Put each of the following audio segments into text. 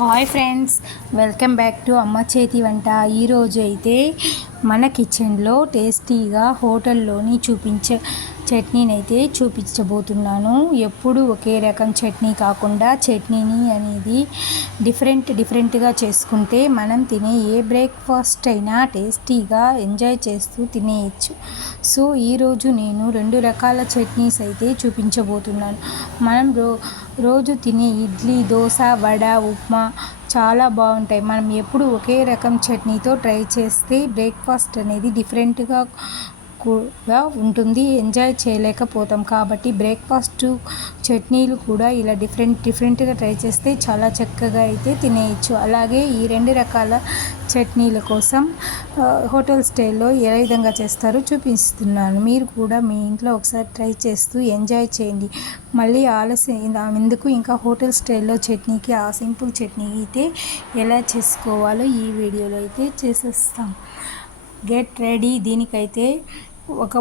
Hi friends welcome back to అమ్మ చేతి వంట. ఈరోజు అయితే మన కిచెన్లో టేస్టీగా హోటల్లోని చూపించే చట్నీని అయితే చూపించబోతున్నాను. ఎప్పుడు ఒకే రకం చట్నీ కాకుండా చట్నీని అనేది డిఫరెంట్ డిఫరెంట్గా చేసుకుంటే మనం తినే ఏ బ్రేక్ఫాస్ట్ అయినా టేస్టీగా ఎంజాయ్ చేస్తూ తినేయచ్చు. సో ఈరోజు నేను రెండు రకాల చట్నీస్ అయితే చూపించబోతున్నాను. మనం రో రోజు తినే ఇడ్లీ దోశ వడ ఉప్మా చాలా బాగుంటాయి. మనం ఎప్పుడు ఒకే రకం చట్నీతో ట్రై చేస్తే బ్రేక్ఫాస్ట్ అనేది డిఫరెంట్గా కూడా ఉంటుంది. ఎంజాయ్ చేయలేకపోతాం. కాబట్టి బ్రేక్ఫాస్ట్ చట్నీలు కూడా ఇలా డిఫరెంట్ డిఫరెంట్గా ట్రై చేస్తే చాలా చక్కగా అయితే తినేయచ్చు. అలాగే ఈ రెండు రకాల చట్నీల కోసం హోటల్ స్టైల్లో ఏ విధంగా చేస్తారో చూపిస్తున్నాను. మీరు కూడా మీ ఇంట్లో ఒకసారి ట్రై చేస్తూ ఎంజాయ్ చేయండి. మళ్ళీ ఆలస్యం ఎందుకు ఇంకా హోటల్ స్టైల్లో చట్నీకి ఆ సింపుల్ చట్నీ అయితే ఎలా చేసుకోవాలో ఈ వీడియోలో అయితే చేసేస్తాం. గెట్ రెడీ దీనికైతే ఒక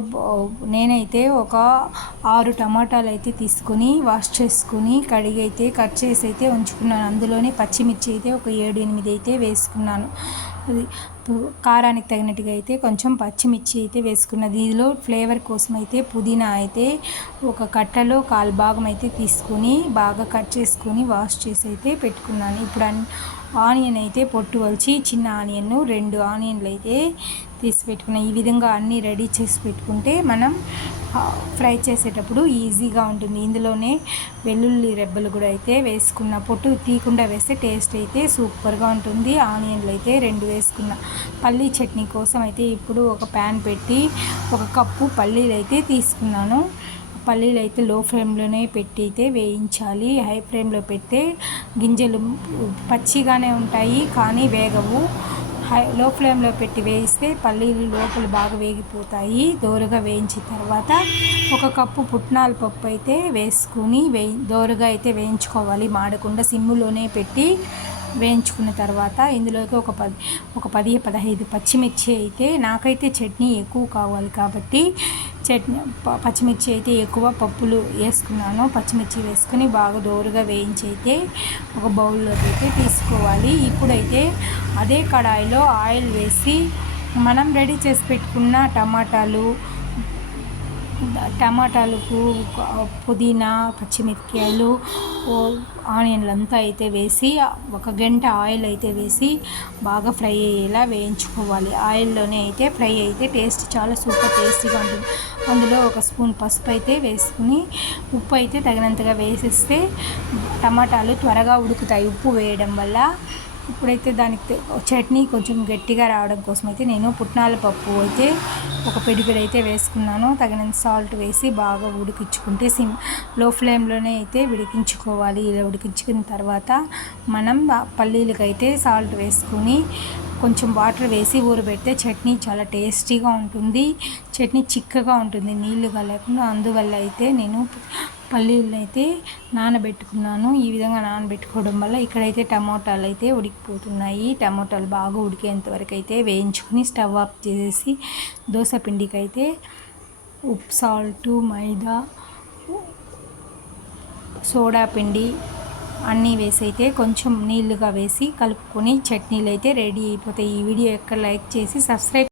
నేనైతే ఒక ఆరు టమాటాలు అయితే తీసుకుని వాష్ చేసుకుని కడిగి అయితే కట్ చేసి అయితే ఉంచుకున్నాను. అందులోనే పచ్చిమిర్చి అయితే ఒక ఏడు ఎనిమిది అయితే వేసుకున్నాను. అది కారానికి తగినట్టుగా అయితే కొంచెం పచ్చిమిర్చి అయితే వేసుకున్నది. దీనిలో ఫ్లేవర్ కోసం అయితే పుదీనా అయితే ఒక కట్టలో కాలు భాగం అయితే తీసుకొని బాగా కట్ చేసుకొని వాష్ చేసి అయితే పెట్టుకున్నాను. ఇప్పుడు ఆనియన్ అయితే పొట్టు వలిచి చిన్న ఆనియన్ రెండు ఆనియన్లు అయితే తీసి పెట్టుకున్నాం. ఈ విధంగా అన్నీ రెడీ చేసి పెట్టుకుంటే మనం ఫ్రై చేసేటప్పుడు ఈజీగా ఉంటుంది. ఇందులోనే వెల్లుల్లి రెబ్బలు కూడా అయితే వేసుకున్న. పొట్టు తీయకుండా వేస్తే టేస్ట్ అయితే సూపర్గా ఉంటుంది. ఆనియన్లు అయితే రెండు వేసుకున్న. పల్లీ చట్నీ కోసం అయితే ఇప్పుడు ఒక ప్యాన్ పెట్టి ఒక కప్పు పల్లీలు అయితే తీసుకున్నాను. పల్లీలు అయితే లో ఫ్లేమ్లోనే పెట్టి అయితే వేయించాలి. హై ఫ్లేమ్లో పెడితే గింజలు పచ్చిగానే ఉంటాయి కానీ వేగవు. హై లో ఫ్లేమ్లో పెట్టి వేయిస్తే పల్లీలు లోపల బాగా వేగిపోతాయి. దోరగా వేయించిన తర్వాత ఒక కప్పు పుట్నాల పప్పు అయితే వేసుకుని వేయి దోరగా అయితే వేయించుకోవాలి. మాడకుండా సిమ్ములోనే పెట్టి వేయించుకున్న తర్వాత ఇందులోకి ఒక పది ఒక పది పదహైదు పచ్చిమిర్చి అయితే నాకైతే చట్నీ ఎక్కువ కావాలి కాబట్టి చట్నీ పచ్చిమిర్చి అయితే ఎక్కువ పప్పులు వేసుకున్నాను. పచ్చిమిర్చి వేసుకుని బాగా దోరుగా వేయించి అయితే ఒక బౌల్లోకి అయితే తీసుకోవాలి. ఇప్పుడైతే అదే కడాయిలో ఆయిల్ వేసి మనం రెడీ చేసి పెట్టుకున్న టమాటాలు టమాటాలకు పుదీనా పచ్చిమిరపకాయలు ఆనియన్లు అంతా అయితే వేసి ఒక గంట ఆయిల్ అయితే వేసి బాగా ఫ్రై అయ్యేలా వేయించుకోవాలి. ఆయిల్లోనే అయితే ఫ్రై అయితే టేస్ట్ చాలా సూపర్ టేస్టీగా ఉంటుంది. అందులో ఒక స్పూన్ పసుపు అయితే వేసుకుని ఉప్పు అయితే తగినంతగా వేసేస్తే టమాటాలు త్వరగా ఉడుకుతాయి. ఉప్పు వేయడం వల్ల ఇప్పుడైతే దానికి చట్నీ కొంచెం గట్టిగా రావడం కోసం అయితే నేను పుట్నాల పప్పు అయితే ఒక పిడిపిడి అయితే వేసుకున్నాను. తగినంత సాల్ట్ వేసి బాగా ఉడికించుకుంటే సిమ్లో ఫ్లేమ్లోనే అయితే ఉడికించుకోవాలి ఇలా ఉడికించుకున్న తర్వాత మనం పల్లీలకైతే సాల్ట్ వేసుకుని కొంచెం వాటర్ వేసి ఊరబెడితే చట్నీ చాలా టేస్టీగా ఉంటుంది. చట్నీ చిక్కగా ఉంటుంది. నీళ్ళుగా లేకుండా అందువల్ల అయితే నేను పల్లీలు అయితే నానబెట్టుకున్నాను. ఈ విధంగా నానబెట్టుకోవడం వల్ల ఇక్కడైతే టమోటాలు అయితే ఉడికిపోతున్నాయి. టమోటాలు బాగా ఉడికేంత వరకు అయితే వేయించుకుని స్టవ్ ఆఫ్ చేసేసి దోశ పిండికి అయితే ఉప్పు సాల్ట్ మైదా సోడా పిండి అన్నీ వేసి అయితే కొంచెం నీళ్ళుగా వేసి కలుపుకొని చట్నీలు అయితే రెడీ అయిపోతాయి. ఈ వీడియో ఎక్కడ లైక్ చేసి సబ్స్క్రైబ్